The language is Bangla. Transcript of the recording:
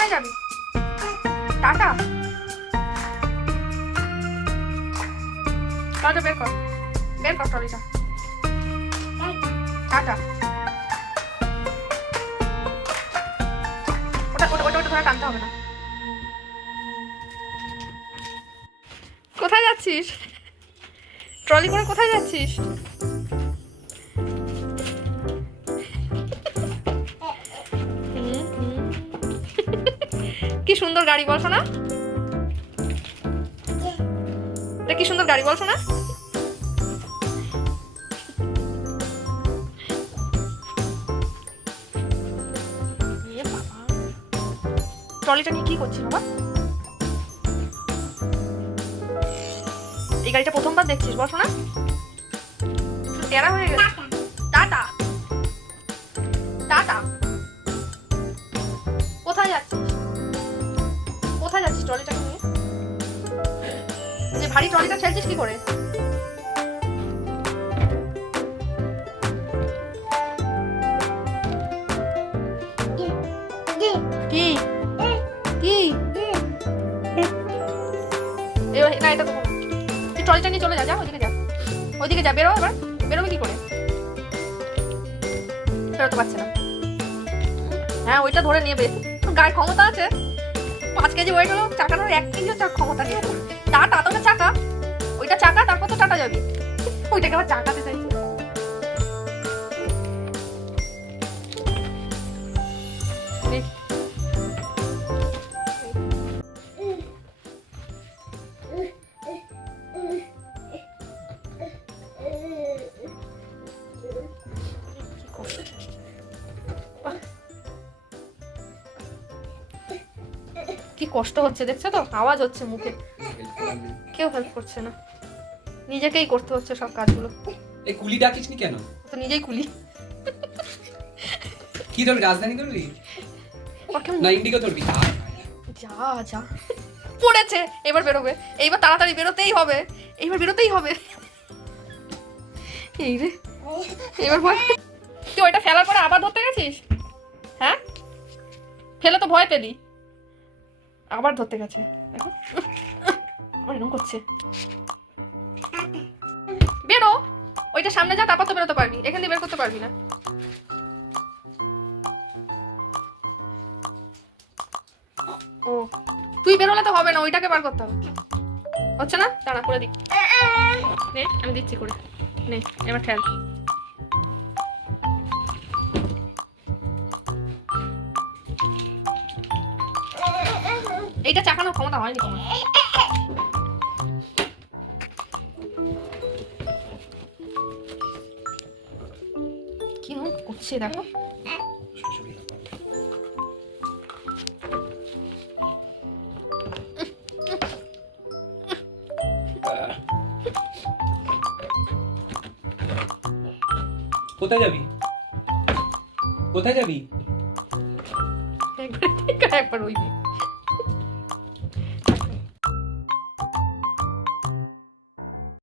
কোথায় যাবি? টাটা। ট্রলিটা বের কর, বের কর ট্রলিটা। টাটা। ওটা ওটা ওটা ওটা ধরে টানতে হবে না। কোথায় যাচ্ছিস? ট্রলি করে কোথায় যাচ্ছিস? কি সুন্দর গাড়ি বল শোনা, কি সুন্দর গাড়ি বল শোনা। ট্রলিটা নিয়ে কি করছিস বাবা? এই গাড়িটা প্রথমবার দেখছিস বল শোনা? টেরা হয়ে গেছে। Tata tata. কোথায় যাচ্ছিস? কোথায় যাচ্ছিস ট্রলিটাকে নিয়ে? যে ভারী ট্রলিটা ঠেলছিস কি করে? কি কি না, এটা তো তুই ট্রলিটা নিয়ে চলে যা, যা ওইদিকে যা, ওইদিকে যা। বেরো এবার, বেরোবে কি করে? বেরোতে পারছে না। হ্যাঁ ওইটা ধরে নেবে, গায়ে ক্ষমতা আছে। 5 কেজি ওয়েট হলো, চাকানোর 1 কেজিও ক্ষমতা নেই। টাটা তো ওটা চাকা, ওইটা চাকা, তারপর তো টাটা যাবি। ওইটাকে আবার চাকাতে চাইছে। কি কষ্ট হচ্ছে দেখছো তো, আওয়াজ হচ্ছে মুখে। কেউ হেল্প করছে না, নিজেকেই করতে হচ্ছে সব কাজগুলো। এই কুলি ডাকিস নি কেন? তো নিজেই কুলি। কি তোর রাজধানী ধরবি না ইন্ডিগো ধরবি? যা যা পড়েছে, এবার বেরোবে। এইবার তাড়াতাড়ি বেরোতেই হবে, এইবার বেরোতেই হবে। এই রে, এবার ভয়। তুই ওইটা ফেলার পরে আবার ধরতে গেছিস? হ্যাঁ, ফেলে তো ভয় পেলি, আবার ধরতে গেছে। দেখো আমার এরকম করছে। বেরো, ওইটা সামনে যা, তারপর তো বেরোতে পারবি, এখান দিয়ে বের করতে পারবি না। ও তুই বেরোলে তো হবে না, ওইটাকে বার করতে হবে। হচ্ছে না, দাঁড়া করে দিই। নে আমি দিচ্ছি করে, নে এবার ঠেল। এইটা চাকানোর ক্ষমতা হয়নি তোমার। কি করছে দেখো। কোথায় যাবি? কোথায় যাবি? একবার ওই